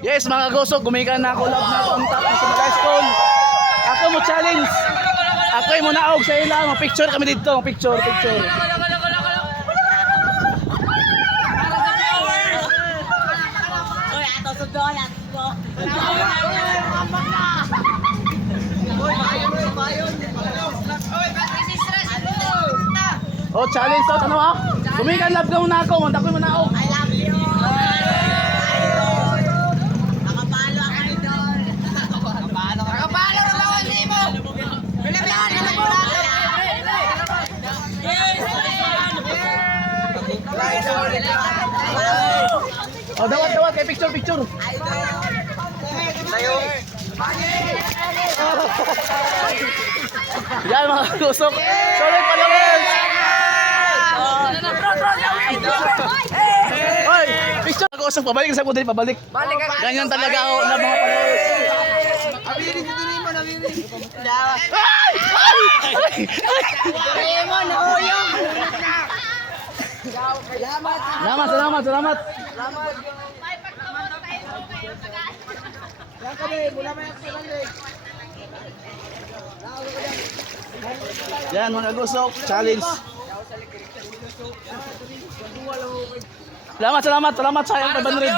Yes, mga gusok, gumikan na ako. Love na ako ang top sa mga school. Ako mo challenge. Ako ay mo naog sa ilang. Picture kami dito. Picture. Oh, challenge to. Ano ha? Gumikan love ka mo na ako. Ako ay mo naog. I love you. Nakapalo ako idol. Nakapalo na ako sa imo. Bilabihan ka na po. Oh, dawat kay picture. Tayo. Yan mga gusok. Solid followers. Hoy, picture ako usap pabalik sa kundi pabalik. Ganyan talaga ako na mga followers. Abirin dito rin mo, abirin. Raymond, huyong. Salamat. Yan kami, mula may aksilan eh. Yan mga gusok, challenge. Salamat sa iyong kabanrin.